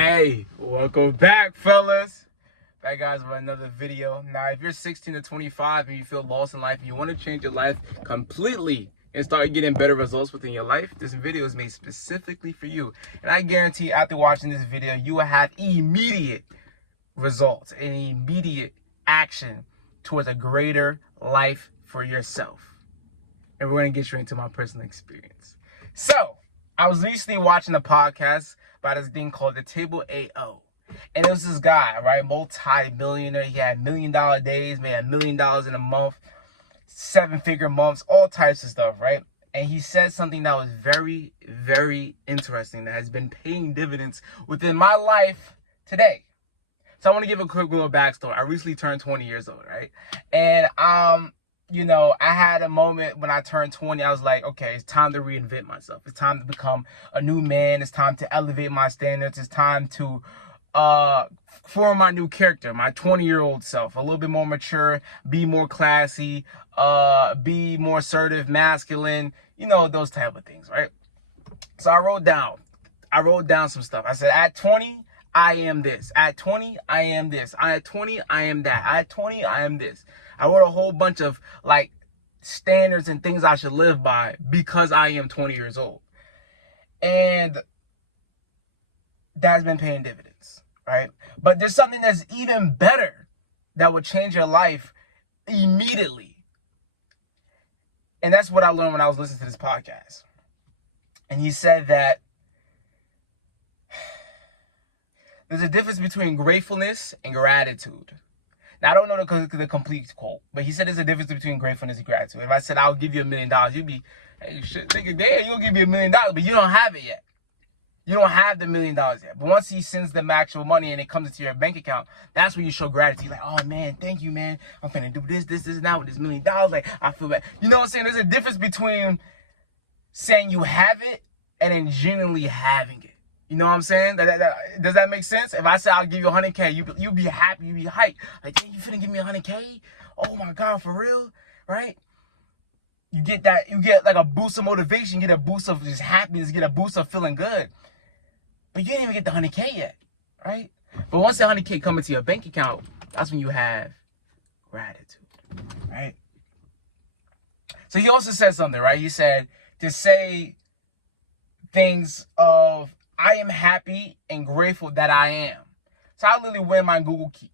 Hey, welcome back, fellas. Back, guys, with another video. Now, if you're 16 to 25 and you feel lost in life and you want to change your life completely and start getting better results within your life, this video is made specifically for you. And I guarantee after watching this video, you will have immediate results and immediate action towards a greater life for yourself. And we're going to get straight into my personal experience. So, I was recently watching a podcast by this thing called The Table AO. And it was this guy, right? Multi-millionaire. He had $1 million days, made $1 million in a month, 7-figure months, all types of stuff, right? And he said something that was very, very interesting that has been paying dividends within my life today. So I want to give a quick little backstory. I recently turned 20 years old, right? And I had a moment when I turned 20, I was like, okay, it's time to reinvent myself. It's time to become a new man. It's time to elevate my standards. It's time to form my new character, my 20-year-old self, a little bit more mature, be more classy, be more assertive, masculine, those type of things, right? So I wrote down some stuff. I said, at 20, I am this. At 20, I am this. At 20, I am that. At 20, I am this. I wrote a whole bunch of standards and things I should live by because I am 20 years old. And that's been paying dividends, right? But there's something that's even better that would change your life immediately. And that's what I learned when I was listening to this podcast. And he said that there's a difference between gratefulness and gratitude. Now, I don't know the complete quote, but he said there's a difference between gratefulness and gratitude. If I said, I'll give you $1 million, you'd be, hey, shit, nigga, damn, you'll give me $1 million, but you don't have it yet. You don't have the $1 million yet. But once he sends them actual money and it comes into your bank account, that's when you show gratitude. Like, oh, man, thank you, man. I'm finna do this, and that with this $1 million. Like, I feel bad. You know what I'm saying? There's a difference between saying you have it and then genuinely having it. You know what I'm saying? Does that make sense? If I say I'll give you 100K, you'll be happy, you'll be hyped. Like, dang, you finna give me 100K? Oh my God, for real? Right? You get like a boost of motivation, you get a boost of just happiness, you get a boost of feeling good. But you didn't even get the 100K yet, right? But once the 100K come into your bank account, that's when you have gratitude, right? So he also said something, right? He said to say things of, I am happy and grateful that I am. So I literally went my Google key.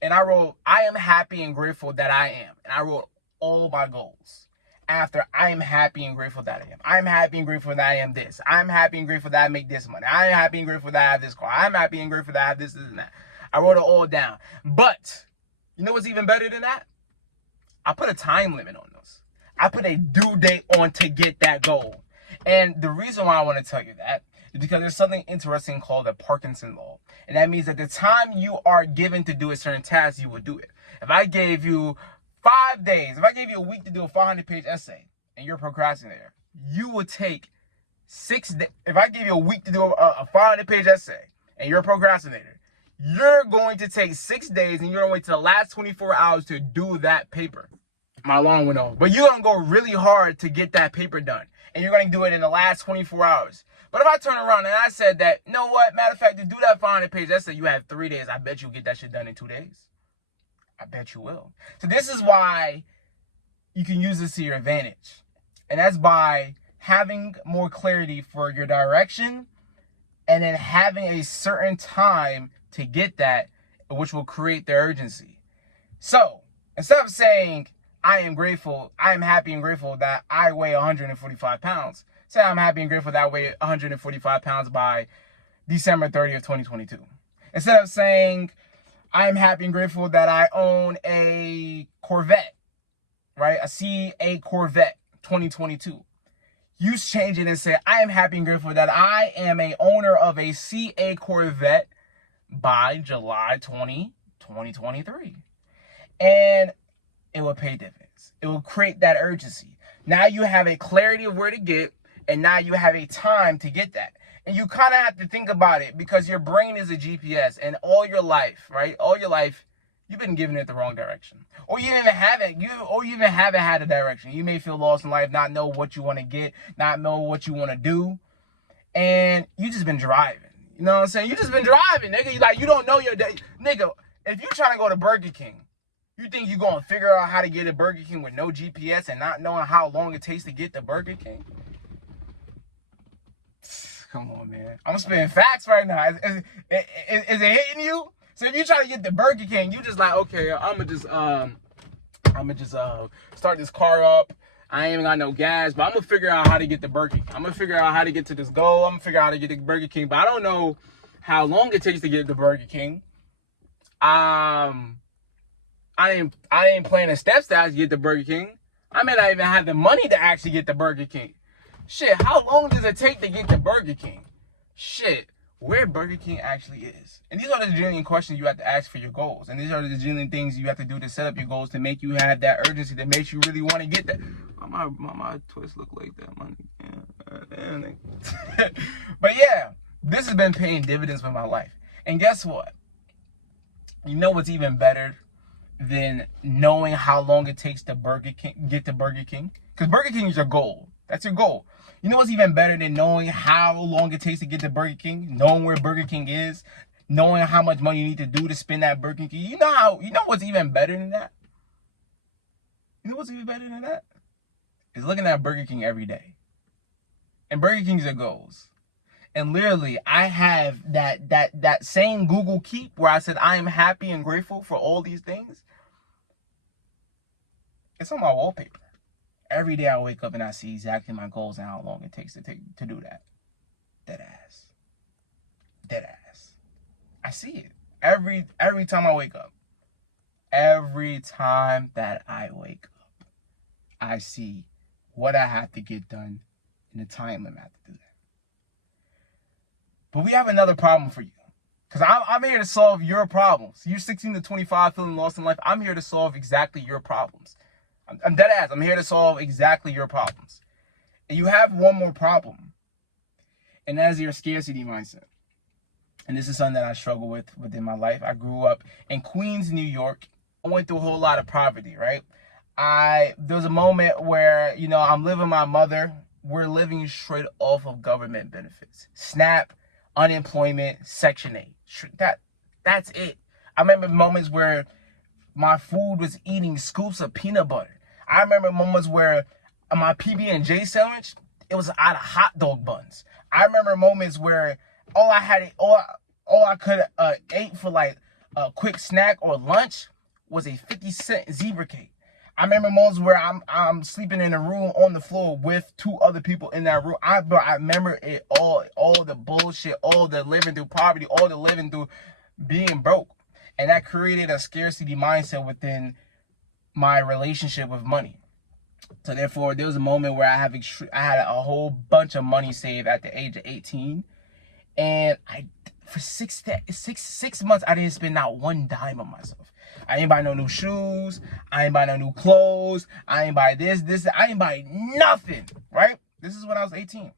And I wrote, I am happy and grateful that I am. And I wrote all my goals. After, I am happy and grateful that I am. I'm happy and grateful that I am this. I'm happy and grateful that I make this money. I'm happy and grateful that I have this car. I'm happy and grateful that I have this and that. I wrote it all down. But, you know what's even better than that? I put a time limit on those. I put a due date on to get that goal. And the reason why I want to tell you that is because there's something interesting called the Parkinson law. And that means that the time you are given to do a certain task, you will do it. If I gave you 5 days, if I gave you a week to do a 500-page essay and you're a procrastinator, you would take 6 days. If I give you a week to do a 500-page essay and you're a procrastinator, you're going to take 6 days and you're going to wait till the last 24 hours to do that paper. My alarm went off. But you're going to go really hard to get that paper done. And you're going to do it in the last 24 hours. But if I turn around and I said that, you know what, matter of fact, to do that 500-page essay, you have 3 days. I bet you'll get that shit done in 2 days. I bet you will. So this is why you can use this to your advantage. And that's by having more clarity for your direction and then having a certain time to get that, which will create the urgency. So instead of saying, I am happy and grateful that I weigh 145 pounds. Say I'm happy and grateful that I weigh 145 pounds by December 30th, 2022. Instead of saying, I'm happy and grateful that I own a Corvette, right? A CA Corvette 2022. You change it and say, I am happy and grateful that I am a owner of a CA Corvette by July 2023. And it will pay dividends. It will create that urgency. Now you have a clarity of where to get, and now you have a time to get that. And you kind of have to think about it because your brain is a GPS, and all your life, right? All your life, you've been giving it the wrong direction. Or you even haven't had a direction. You may feel lost in life, not know what you want to get, not know what you want to do. And you just been driving. You know what I'm saying? You just been driving, nigga. You don't know your day. Nigga, if you trying to go to Burger King, you think you going to figure out how to get to Burger King with no GPS and not knowing how long it takes to get to Burger King? Come on, man. I'm spitting facts right now. Is it hitting you? So if you try to get to Burger King, you just like, okay, I'm gonna just start this car up. I ain't even got no gas, but I'm gonna figure out how to get to Burger King. I'm gonna figure out how to get to this goal. I'm gonna figure out how to get to Burger King, but I don't know how long it takes to get to Burger King. I didn't plan the steps to get to Burger King. I may not even have the money to actually get to Burger King. Shit, how long does it take to get to Burger King? Shit, where Burger King actually is. And these are the genuine questions you have to ask for your goals. And these are the genuine things you have to do to set up your goals to make you have that urgency that makes you really want to get that. My twist look like that, money. Yeah. But yeah, this has been paying dividends for my life. And guess what? You know what's even better than knowing how long it takes to get to Burger King? Because Burger King is your goal. That's your goal. You know what's even better than knowing how long it takes to get to Burger King? Knowing where Burger King is, knowing how much money you need to do to spend that Burger King. You know what's even better than that? You know what's even better than that? Is looking at Burger King every day. And Burger King's your goals. And literally, I have that same Google Keep where I said I am happy and grateful for all these things. It's on my wallpaper. Every day I wake up and I see exactly my goals and how long it takes to do that. Dead ass. I see it. Every time I wake up. Every time that I wake up, I see what I have to get done and the time limit I have to do that. But we have another problem for you. Because I'm here to solve your problems. You're 16 to 25 feeling lost in life. I'm here to solve exactly your problems. I'm dead ass. I'm here to solve exactly your problems. And you have one more problem. And that is your scarcity mindset. And this is something that I struggle with within my life. I grew up in Queens, New York. I went through a whole lot of poverty, right? There was a moment where, I'm living with my mother. We're living straight off of government benefits. SNAP, unemployment, Section 8. That's it. I remember moments where my food was eating scoops of peanut butter. I remember moments where my PB&J sandwich, it was out of hot dog buns. I remember moments where all I could eat for like a quick snack or lunch was a 50-cent zebra cake. I remember moments where I'm sleeping in a room on the floor with two other people in that room. I remember it all the bullshit, all the living through poverty, all the living through being broke. And that created a scarcity mindset within my relationship with money. So therefore, there was a moment where I had a whole bunch of money saved at the age of 18. And for six months, I didn't spend not one dime on myself. I ain't buy no new shoes. I ain't buy no new clothes. I ain't buy this. I ain't buy nothing, right? This is when I was 18.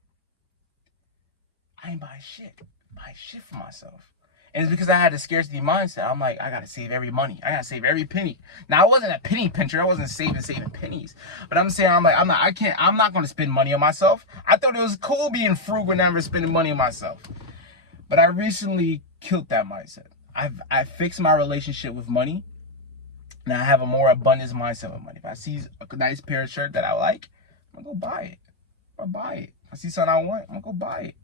I ain't buy shit. Buy shit for myself. And it's because I had a scarcity mindset. I'm like, I gotta save every money. I gotta save every penny. Now, I wasn't a penny pincher. I wasn't saving pennies. But I'm saying, I'm not gonna spend money on myself. I thought it was cool being frugal and never spending money on myself. But I recently killed that mindset. I fixed my relationship with money. And I have a more abundance mindset with money. If I see a nice pair of shirt that I like, I'm gonna go buy it. If I see something I want, I'm gonna go buy it.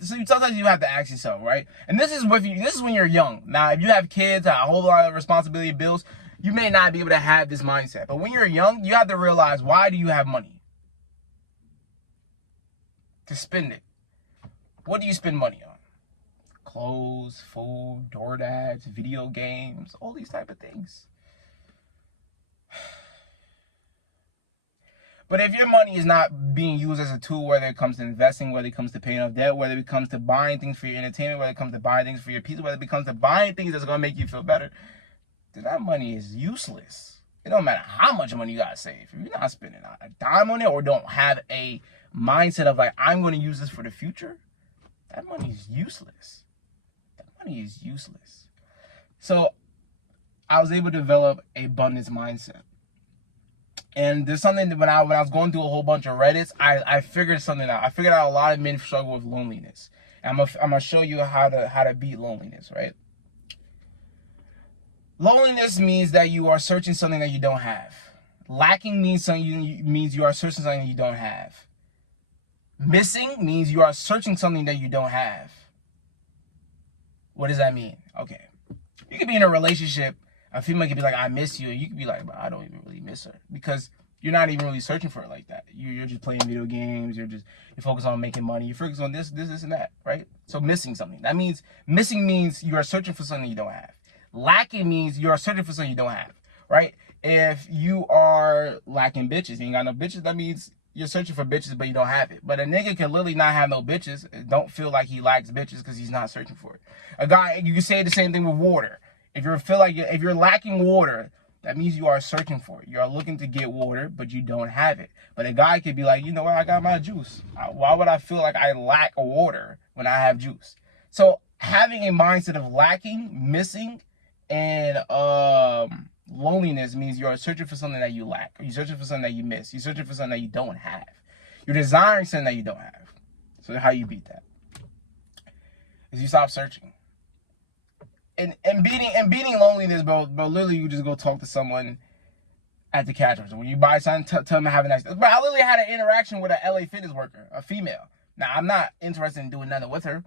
Sometimes you have to ask yourself, right? And this is when you're young. Now, if you have kids, a whole lot of responsibility, bills, you may not be able to have this mindset. But when you're young, you have to realize, why do you have money? To spend it. What do you spend money on? Clothes, food, DoorDash, video games, all these type of things. But if your money is not being used as a tool, whether it comes to investing, whether it comes to paying off debt, whether it comes to buying things for your entertainment, whether it comes to buying things for your peace, whether it comes to buying things that's going to make you feel better, then that money is useless. It don't matter how much money you got to save. If you're not spending a dime on it or don't have a mindset of like, I'm going to use this for the future, that money is useless. So I was able to develop a abundance mindset. And there's something that when I was going through a whole bunch of Reddits, I figured something out. I figured out a lot of men struggle with loneliness. I'm gonna show you how to beat loneliness, right? Loneliness means that you are searching something that you don't have. Lacking means you are searching something you don't have. Missing means you are searching something that you don't have. What does that mean? Okay. You could be in a relationship, a female could be like, I miss you, and you could be like, but I don't even really miss her. Because you're not even really searching for it like that. You're just playing video games, you're focused on making money, you're focused on this, and that, right? So missing something. That means, missing means you are searching for something you don't have. Lacking means you are searching for something you don't have, right? If you are lacking bitches, you ain't got no bitches, that means you're searching for bitches, but you don't have it. But a nigga can literally not have no bitches, don't feel like he lacks bitches because he's not searching for it. A guy, you can say the same thing with water. If you're lacking water, that means you are searching for it. You are looking to get water, but you don't have it. But a guy could be like, you know what, I got my juice. Why would I feel like I lack water when I have juice? So having a mindset of lacking, missing, and loneliness means you are searching for something that you lack. Or you're searching for something that you miss. You're searching for something that you don't have. You're desiring something that you don't have. So how you beat that is you stop searching. And beating loneliness, bro, literally you just go talk to someone at the cash register. When you buy something, tell them to have a nice day. But I literally had an interaction with an LA fitness worker, a female. Now, I'm not interested in doing nothing with her.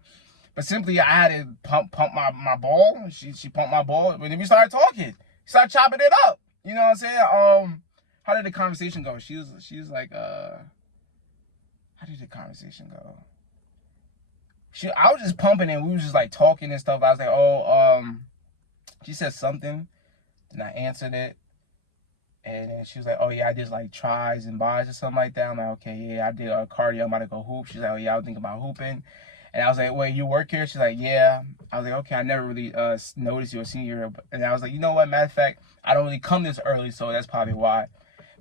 But simply, I had to pump my ball. She pumped my ball. When we started talking, started chopping it up. You know what I'm saying? How did the conversation go? She was like, how did the conversation go? I was just pumping and we was just like talking and stuff. I was like, she said something. Then I answered it. And then she was like, oh yeah, I did like tries and buys or something like that. I'm like, okay, yeah, I did cardio. I'm about to go hoop. She's like, oh yeah, I was thinking about hooping. And I was like, wait, you work here? She's like, yeah. I was like, okay, I never really noticed you or seen you here. And I was like, you know what? Matter of fact, I don't really come this early, so that's probably why.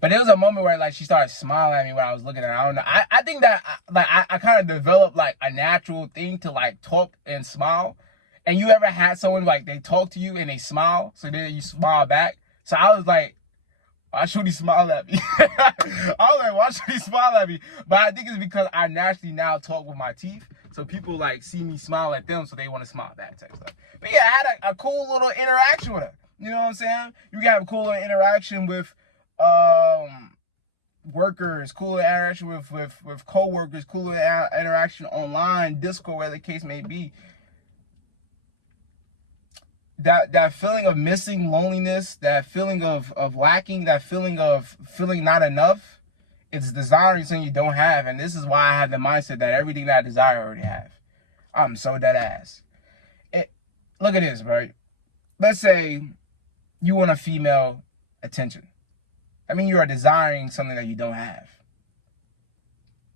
But there was a moment where like she started smiling at me when I was looking at her. I don't know. I think that I kind of developed like a natural thing to like talk and smile. And you ever had someone like they talk to you and they smile, so then you smile back? So I was like, why should he smile at me? I was like, why should he smile at me? But I think it's because I naturally now talk with my teeth. So people like see me smile at them, so they want to smile back type stuff. But yeah, I had a cool little interaction with her. You know what I'm saying? You can have a cool little interaction with workers, cool interaction with co-workers, cool interaction online, Discord, whatever the case may be. That feeling of missing, loneliness, that feeling of lacking, that feeling of feeling not enough, it's desiring something you don't have. And this is why I have the mindset that everything that I desire I already have. I'm so dead ass. Look at this, right? Let's say you want a female attention. I mean, you are desiring something that you don't have.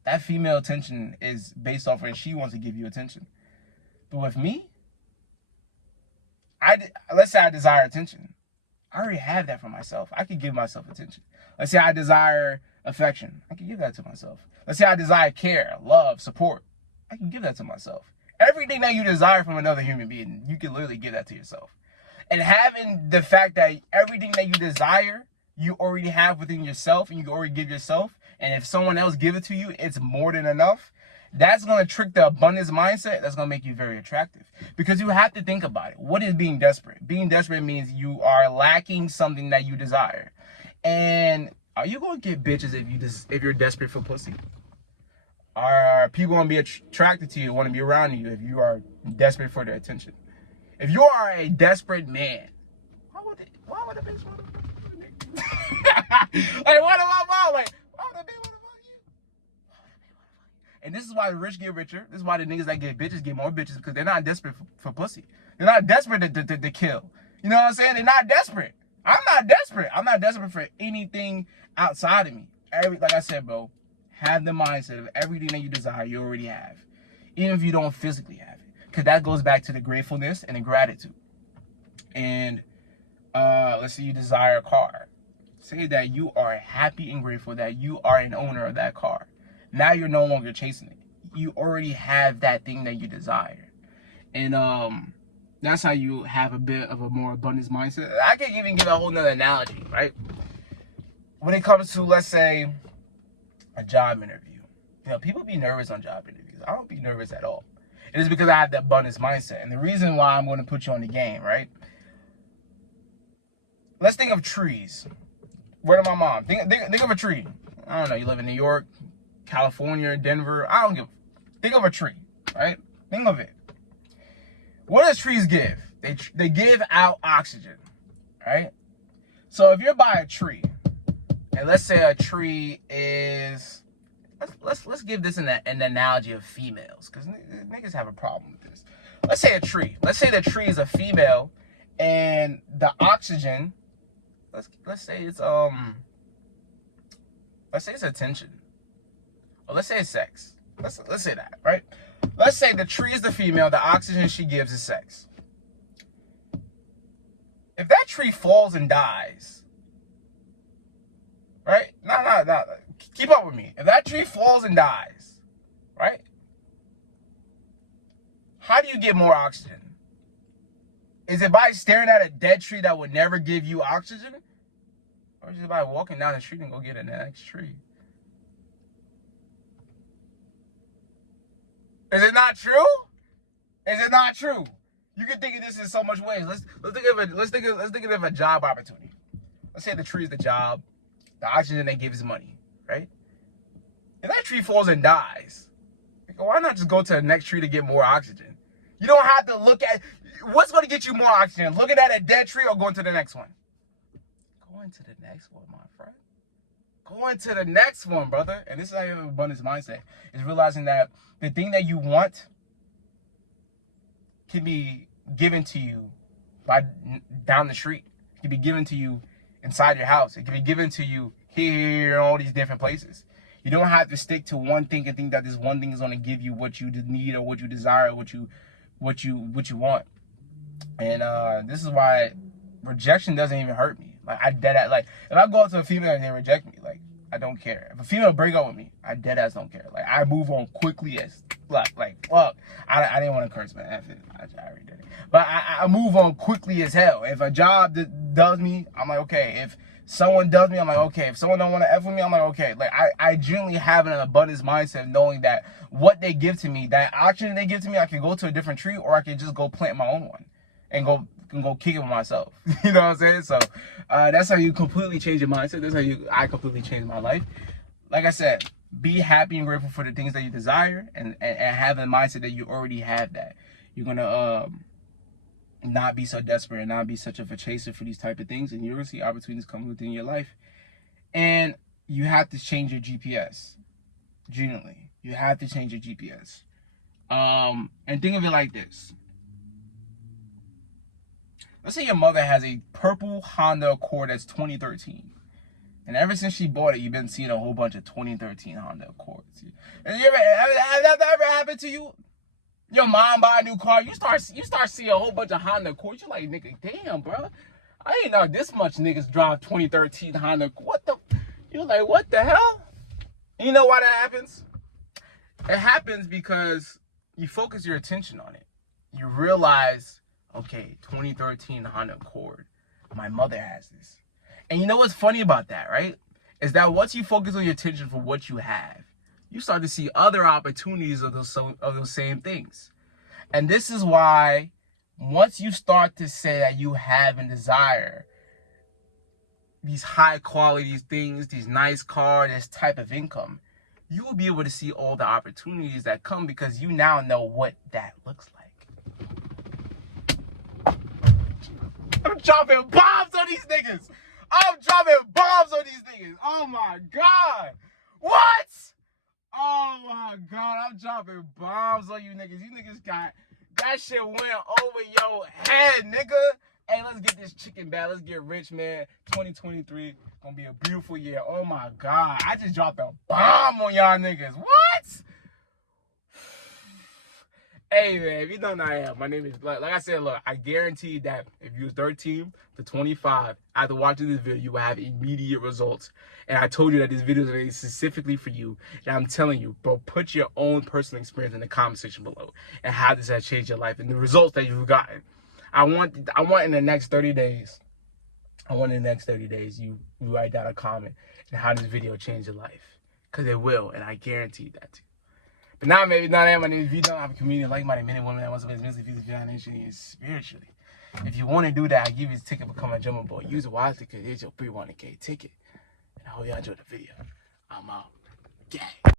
That female attention is based off of she wants to give you attention. But with me, let's say I desire attention. I already have that for myself. I can give myself attention. Let's say I desire affection. I can give that to myself. Let's say I desire care, love, support. I can give that to myself. Everything that you desire from another human being, you can literally give that to yourself. And having the fact that everything that you desire, you already have within yourself and you can already give yourself. And if someone else give it to you, it's more than enough. That's going to trick the abundance mindset. That's going to make you very attractive. Because you have to think about it. What is being desperate? Being desperate means you are lacking something that you desire. And are you going to get bitches if you're desperate for pussy? Are people going to be attracted to you, want to be around you if you are desperate for their attention? If you are a desperate man, why would a bitch want to like, what am I? Like, why would a bitch want to fuck you? And this is why the rich get richer. This is why the niggas that get bitches get more bitches, because they're not desperate for pussy. They're not desperate to kill. You know what I'm saying? They're not desperate. I'm not desperate. I'm not desperate for anything outside of me. Like I said, bro, have the mindset of everything that you desire, you already have. Even if you don't physically have it. Because that goes back to the gratefulness and the gratitude. And let's say you desire a car. Say that you are happy and grateful that you are an owner of that car. Now you're no longer chasing it. You already have that thing that you desire. And that's how you have a bit of a more abundance mindset. I can even give a whole nother analogy, right? When it comes to, let's say, a job interview. You know, people be nervous on job interviews. I don't be nervous at all. It is because I have the abundance mindset. And the reason why I'm going to put you on the game, right? Let's think of trees. Where did my mom? Think of a tree. I don't know. You live in New York, California, Denver. I don't give. Think of a tree, right? Think of it. What does trees give? They give out oxygen, right? So if you're by a tree, and let's say a tree is, let's give this an analogy of females, because niggas have a problem with this. Let's say a tree. Let's say the tree is a female, and the oxygen. Let's say it's attention, or let's say it's sex. Let's say that, right? Let's say the tree is the female, the oxygen she gives is sex. If that tree falls and dies, right? No. Keep up with me. If that tree falls and dies, right? How do you get more oxygen? Is it by staring at a dead tree that would never give you oxygen? Or is it by walking down the street and go get the next tree? Is it not true? Is it not true? You can think of this in so much ways. Let's think of a job opportunity. Let's say the tree is the job, the oxygen they give is money, right? If that tree falls and dies, why not just go to the next tree to get more oxygen? You don't have to look at what's going to get you more oxygen. Looking at a dead tree or going to the next one? Going to the next one, my friend. Going to the next one, brother. And this is how you have an abundance mindset. Is realizing that the thing that you want can be given to you by down the street. It can be given to you inside your house. It can be given to you here and all these different places. You don't have to stick to one thing and think that this one thing is going to give you what you need or what you desire, or what you want. And this is why rejection doesn't even hurt me. Like, I dead ass, like, if I go up to a female and they reject me, like, I don't care. If a female break up with me, I dead ass don't care. Like, I move on quickly as fuck. I didn't want to curse, man. I already did it. But I move on quickly as hell. If a job does me, I'm like, okay. If someone does me, I'm like, okay. If someone don't want to F with me, I'm like, okay. Like, I genuinely have an abundance mindset, knowing that what they give to me, that oxygen they give to me, I can go to a different tree, or I can just go plant my own one and go kick it with myself. You know what I'm saying? So that's how you completely change your mindset. That's how I completely changed my life. Like I said, be happy and grateful for the things that you desire, and have the mindset that you already have that. You're gonna not be so desperate and not be such of a chaser for these type of things, and you're gonna see opportunities come within your life. And you have to change your GPS. Genuinely, you have to change your GPS. And think of it like this. Let's say your mother has a purple Honda Accord that's 2013. And ever since she bought it, you've been seeing a whole bunch of 2013 Honda Accords. Has that ever happened to you? Your mom buy a new car, you start seeing a whole bunch of Honda Accords. You're like, nigga, damn, bro. I ain't know this much niggas drive 2013 Honda. You're like, what the hell? You know why that happens? It happens because you focus your attention on it. You realize, okay, 2013 Honda Accord. My mother has this. And you know what's funny about that, right? Is that once you focus on your attention for what you have, you start to see other opportunities of those same things. And this is why once you start to say that you have and desire these high quality things, these nice cars, this type of income, you will be able to see all the opportunities that come, because you now know what that looks like. I'm dropping bombs on these niggas. Oh my God. What? Oh my God. I'm dropping bombs on you niggas. You niggas got, that shit went over your head, nigga. Hey, let's get this chicken bag. Let's get rich, man. 2023 gonna be a beautiful year. Oh my God. I just dropped a bomb on y'all niggas. What? Hey man, if you don't know who I am, my name is, like I said, look, I guarantee that if you're 13 to 25, after watching this video, you will have immediate results. And I told you that this video is made specifically for you. And I'm telling you, bro, put your own personal experience in the comment section below and how this has changed your life and the results that you've gotten. I want in the next 30 days, you write down a comment and how this video changed your life. Because it will, and I guarantee that too. But now maybe not that money. If you don't have a community like-minded men and women that wants to make mentally, physically, financially, and spiritually, if you want to do that, I give you a ticket to become a jumbo boy. Use it wisely because it's your pre-100K ticket. And I hope y'all enjoyed the video. I'm out. Gang.